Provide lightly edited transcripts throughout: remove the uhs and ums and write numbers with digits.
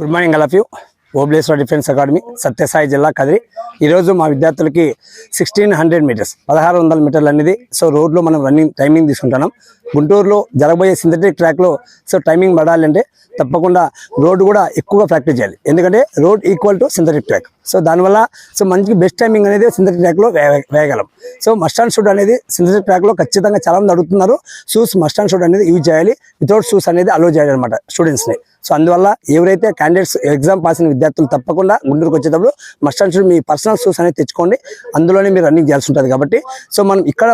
Good morning all of you. Obuleshwara defence academy Sathya Sai జిల్లా కదిరి. ఈరోజు మా విద్యార్థులకి 1600 మీటర్స్ 1600 మీటర్లు అనేది రోడ్లో మనం రన్నింగ్ టైమింగ్ తీసుకుంటున్నాం. గుంటూరులో జరగబోయే సింథటిక్ ట్రాక్లో టైమింగ్ పడాలంటే తప్పకుండా రోడ్ కూడా ఎక్కువగా ప్రాక్టీస్ చేయాలి. ఎందుకంటే road equal to synthetic track. దానివల్ల మంచి బెస్ట్ టైమింగ్ అనేది సింథటిక్ ట్రాక్లో వేయగలం. మస్ట్ అండ్ షుడ్ అనేది సింథటిక్ ట్రాక్లో ఖచ్చితంగా చాలా మంది అడుగుతున్నారు. షూస్ మస్ట్ అండ్ షుడ్ అనేది యూజ్ చేయాలి. వితౌట్ షూస్ అనేది అలో చేయాలి అనమాట స్టూడెంట్స్ని. అందువల్ల ఎవరైతే క్యాండిడేట్స్ ఎగ్జామ్ పాస్ అయిన విద్యార్థులు తప్పకుండా గుంటూరుకు వచ్చేటప్పుడు must and should me personal shoes అనేది తెచ్చుకోండి. అందులోనే మీరు రన్నింగ్ చేయాల్సి ఉంటుంది కాబట్టి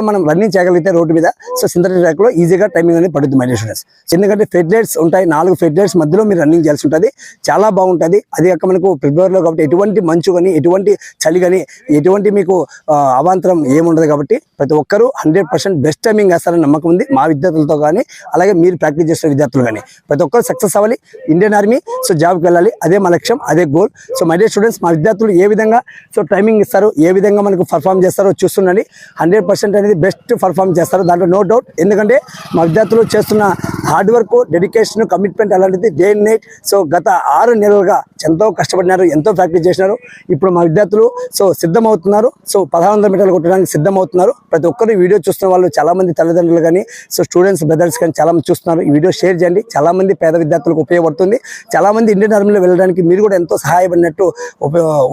మనం రన్నింగ్ చేయగలిగితే రోడ్డు మీద సింథటిక్ ట్రాక్లో ఈజీగా టైమింగ్ అనేది పడుతుంది మై డియర్ స్టూడెంట్స్. ఎందుకంటే ఫెడ్ లైట్స్ ఉంటాయి, 4 ఫెడ్ లైట్స్ మధ్యలో మీరు రన్నింగ్ చేయాల్సి ఉంటుంది. చాలా బాగుంటుంది. అది కాక మనకు ఫిబ్రవరిలో కాబట్టి ఎటువంటి మంచు కానీ ఎటువంటి చలి కానీ ఎటువంటి మీకు అవాంతరం ఏముండదు కాబట్టి ప్రతి ఒక్కరూ 100% బెస్ట్ టైమింగ్ వేస్తారని నమ్మకం ఉంది మా విద్యార్థులతో కానీ అలాగే మీరు ప్రాక్టీస్ చేసిన విద్యార్థులు కానీ ప్రతి ఒక్కరు సక్సెస్ అవ్వాలి. ఇండియన్ ఆర్మీ జాబ్కి వెళ్ళాలి, అదే మా లక్ష్యం, అదే గోల్. మై డియర్ స్టూడెంట్స్, మా విద్యార్థులు ఏ విధంగా టైమింగ్ ఇస్తారు, ఏ విధంగా మనకు పర్ఫామ్ చేస్తారో చూస్తుండండి. 100% అనేది బెస్ట్ పర్ఫామ్ చేస్తారు, దాంట్లో నో డౌట్. ఎందుకంటే మా విద్యార్థులు చేస్తున్న హార్డ్ వర్క్, డెడికేషన్, కమిట్మెంట్ అలాంటిది డే అండ్ నైట్. గత 6 నెలలుగా ఎంతో కష్టపడినారు, ఎంతో ప్రాక్టీస్ చేసినారు. ఇప్పుడు మా విద్యార్థులు సిద్ధమవుతున్నారు. 1500 మీటర్లు కొట్టడానికి సిద్ధమవుతున్నారు. ప్రతి ఒక్కరు ఈ వీడియో చూస్తున్న వాళ్ళు చాలామంది తల్లిదండ్రులు కానీ స్టూడెంట్స్ బ్రదర్స్ కానీ చాలామంది చూస్తున్నారు. ఈ వీడియో షేర్ చేయండి. చాలామంది పేద విద్యార్థులకు ఉపయోగపడుతుంది. చాలామంది ఇండియన్ ఆర్మీలో వెళ్ళడానికి మీరు కూడా ఎంతో సహాయపడినట్టు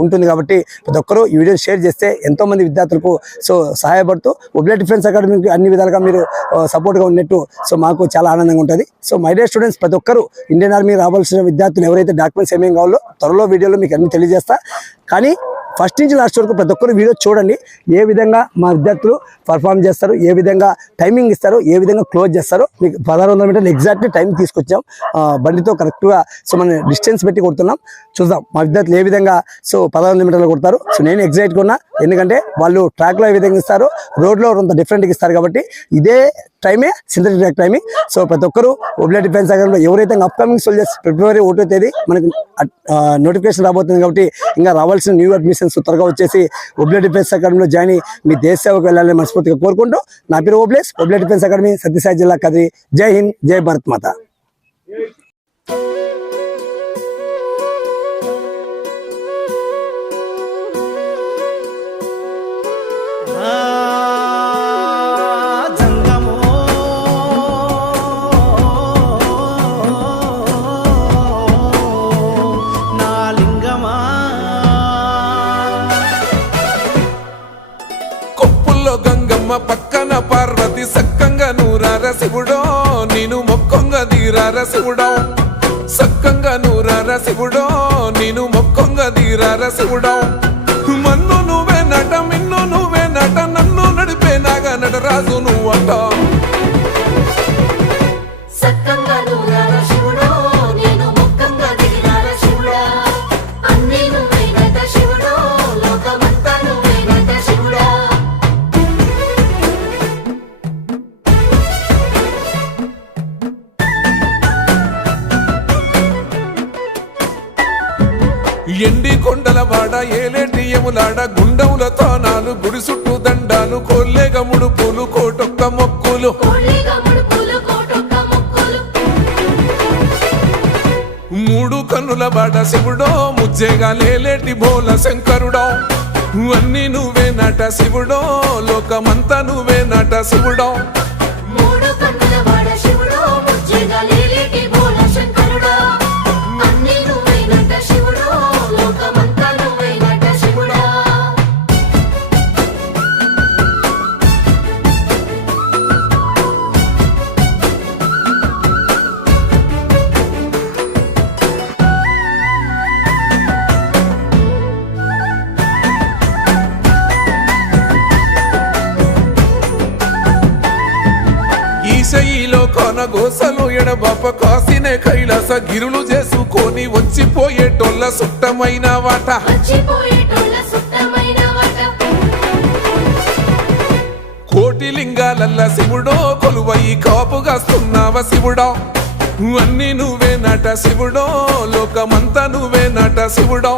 ఉంటుంది కాబట్టి ప్రతి ఒక్కరు ఈ వీడియో షేర్ చేస్తే ఎంతోమంది విద్యార్థులకు సహాయపడుతూ ఓబ్లేశ్వర డిఫెన్స్ అకాడమీకి అన్ని విధాలుగా మీరు సపోర్ట్గా ఉన్నట్టు మాకు చాలా ఆనందంగా ఉంటుంది. మై డియర్ స్టూడెంట్స్, ప్రతి ఒక్కరు ఇండియన్ ఆర్మీ రావాల్సిన విద్యార్థులు ఎవరైతే డాక్యుమెంట్స్ ఏమేమి కావాలో త్వరలో వీడియోలో మీకు అన్ని తెలియజేస్తా. కానీ ఫస్ట్ నుంచి లాస్ట్ వరకు ప్రతి ఒక్కరు వీడియో చూడండి. ఏ విధంగా మా విద్యార్థులు పర్ఫామ్ చేస్తారు, ఏ విధంగా టైమింగ్ ఇస్తారు, ఏ విధంగా క్లోజ్ చేస్తారో మీకు 1600 మీటర్లు ఎగ్జాక్ట్ టైం తీసుకొచ్చాం. బండితో కరెక్ట్గా మనం డిస్టెన్స్ పెట్టి కొడుతున్నాం. చూద్దాం మా విద్యార్థులు ఏ విధంగా 1600 మీటర్లు కొడతారు. నేను ఎగ్జైట్గా ఉన్నా, ఎందుకంటే వాళ్ళు ట్రాక్లో ఏ విధంగా ఇస్తారు, రోడ్లో కొంత డిఫరెంట్గా ఇస్తారు కాబట్టి ఇదే టైమే సింథటిక్ ట్రాక్ టైమింగ్. ప్రతి ఒక్కరు ఓబ్లేశ్వర డిఫెన్స్ అకాడమీలో ఎవరైతే అప్కమింగ్ సోల్జర్స్ ఫిబ్రవరి 1వ తేదీ మనకి నోటిఫికేషన్ రాబోతుంది కాబట్టి ఇంకా రావాల్సిన న్యూ అడ్మిషన్స్ త్వరగా వచ్చేసి ఓబ్లేశ్వర డిఫెన్స్ అకాడమీలో జాయిన్ అయ్యి మీ దేశ సేవకు వెళ్ళాలని మనస్ఫూర్తిగా కోరుకుంటూ నా పేరు ఓబ్లేశ్వర డిఫెన్స్ అకాడమీ సత్యసాయి జిల్లా కదిరి. జై హింద్, జై భారత్ మాత. పక్కన పార్వతి సక్కంగా నూరార శివుడో, నేను మొక్కంగా దీరార శివుడో. సక్కంగా నూరార శివుడో, నేను మొక్కంగా దీరార శివుడో. మన్ను నువ్వే నట, మిన్ను నువ్వే నట, నన్ను నడిపే నాగా నటరాజు నువ్వట. ఎండి కొండల వాడ, ఏలేటి యములాడ, గుండముల తానాలు, గుడి చుట్టూ దండాలు, కోల్లేగ ముడుపులు, కోటొక్క మొక్కులు. మూడు కన్నుల బాట శివుడో, ముజ్జేగా లేలేటి బోల శంకరుడో. అన్నీ నువ్వే నట శివుడో, లోకమంతా నువ్వే నట శివుడో. ఈశయిలో కొనగోసలు ఎడబాప కాసినే కైలాస గిరులు చేసుకొని వచ్చిపోయేటోళ్ళ సుట్టమైన వాట. కోటి లింగాలల్ల శివుడో, కొలువయి కాపుగాస్తున్నావ శివుడో. అన్నీ నువ్వే నట శివుడో, లోకమంతా నువ్వే నట శివుడో.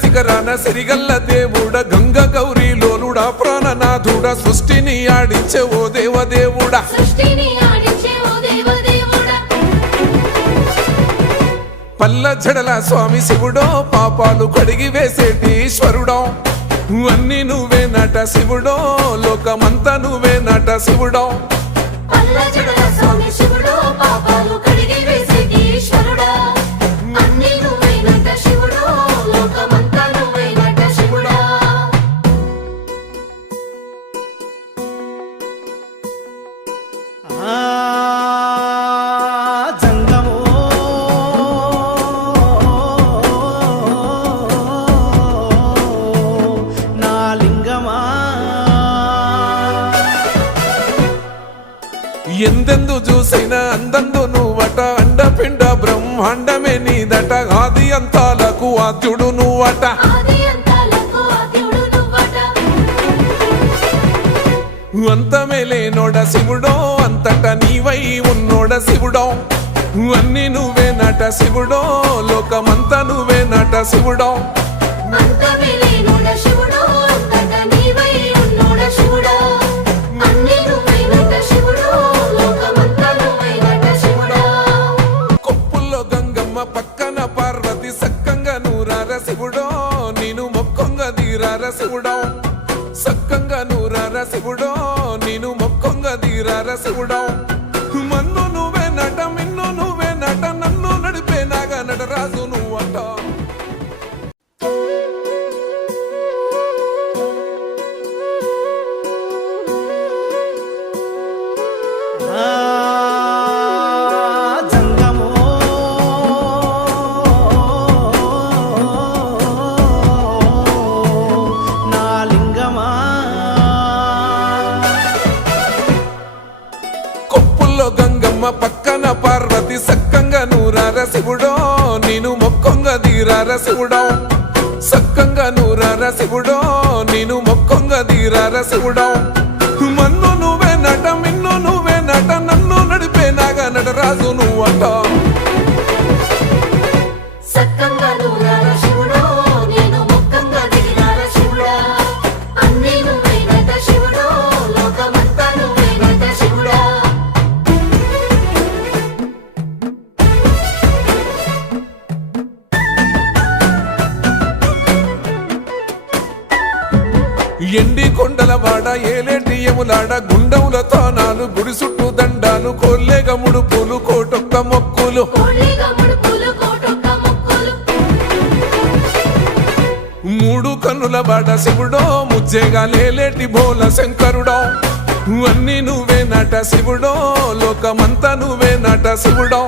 శిఖరాన సిరిగల్ల దేవుడ గంగ గౌరీ లోలుడా ప్రాణనాథుడ సృష్టిని ఆడించే ఓ దేవదేవుడా పల్ల జడల స్వామి శివుడో పాపాలు కడిగి వేసేటి ఈశ్వరుడో అన్ని నువ్వే నట శివుడో లోకమంతా నువ్వే నట శివుడో ఎందెందు చూసిన అందందు నువ్వట అండపిండ బ్రహ్మాండమే నీదట ఆది అంతాలకు ఆద్యుడు నువ్వట అంతమే లేనోడ శివుడో అంతట నీవై ఉన్నోడ శివుడో అన్ని నువ్వే నట శివుడో లోకమంతా నువ్వే నట శివుడో పక్కన పార్వతి సక్కంగా నూరార శివుడో నేను మొక్కొంగ దీరార శివుడో సక్కంగా నూరార శివుడో నేను మొక్కొంగ దీరార శివుడో మన్ను నువ్వే నట మిన్ను నువ్వే నట నన్ను నడిపే నాగా నటరాజు నువ్వట పక్కన పార్వతి సక్కంగా నూరార శివుడో నేను మొక్కొంగ దీరార శివుడో సక్కంగా నూరార శివుడో నేను మొక్కొంగ దీరార శివుడో మన్ను నువ్వే నట మిన్ను నువ్వే నట నన్ను నడిపే నాగా నటరాజు నువ్వట ఎండి కొండల వాడ ఏలేటి యములాడ గుండముల తానాలు గుడి చుట్టూ దండాలు కోల్లేగ ముడుపులు కోటొక్క మొక్కులు మూడు కన్నుల వాడ శివుడో ముజ్జేగా లేలేటి భోల శంకరుడో అన్ని నువ్వే నట శివుడో లోకమంతా నువ్వే నట శివుడో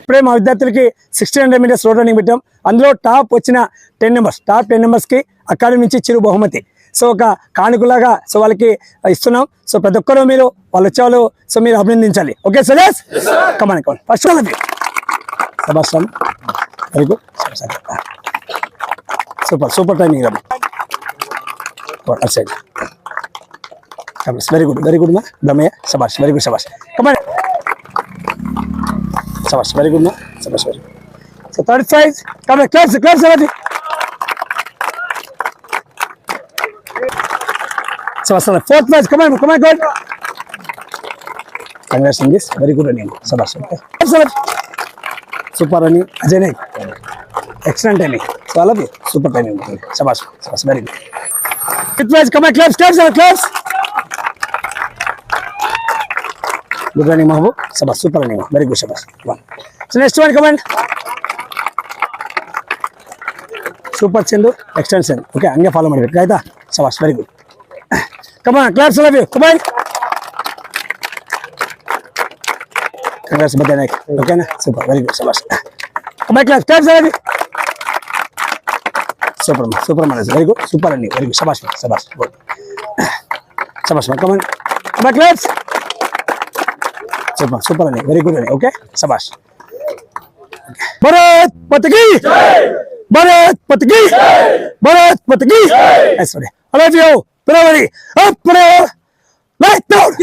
ఇప్పుడే మా విద్యార్థులకి 1600 మీటర్స్ రోడ్ రన్నింగ్ పెట్టాం. అందులో టాప్ వచ్చిన 10 నెంబర్స్, టాప్ 10 నెంబర్స్కి అకాడమీ నుంచి చిరు బహుమతి. సో ఒక కానుకలాగా సో వాళ్ళకి ఇస్తున్నాం. సో ప్రతి ఒక్కరూ మీరు వాళ్ళు వచ్చేవాళ్ళు సో మీరు అభినందించాలి. Okay Suresh, come on come on first వాళ్ళకి సబాష్, very good, super super timing రమ్మ, అటు సైడ్ వెరీ గుడ్ మా బ్రహ్మయ్య, సబాష్, వెరీ గుడ్, సబాష్, కమాన్, సబాష్, వెరీ గుడ్ మా, సబాష్, very good. So third prize, come on, class class, Sabas. Fourth match. Come on, good. Congrats on this. Very good running. Sabas. Okay. Super running. Ajay Naik. Excellent timing. So all of you. Super timing. Sabas. Very good. Fifth match. Come on, claps. Good running, Mahbub. Sabas. Super running. Very good, Sabas. One. So next one, come on. Super Chendu. Extension. Okay, Anga follow me. Gaita. Sabas. Very good. Come on, claps all of you. Come on. Congrats, Badanek. Okay, na? Super. Very good, Sabas. Come on, claps all of you. Superman. Very good. Super running. Very good. Sabas. Good. Sabas. Come on. Come on, claps. Super running. Very good running. Okay. Sabas. Bharat Mataki. Bharat Mataki. Bharat Mataki. Sorry. I love you. Up, light down.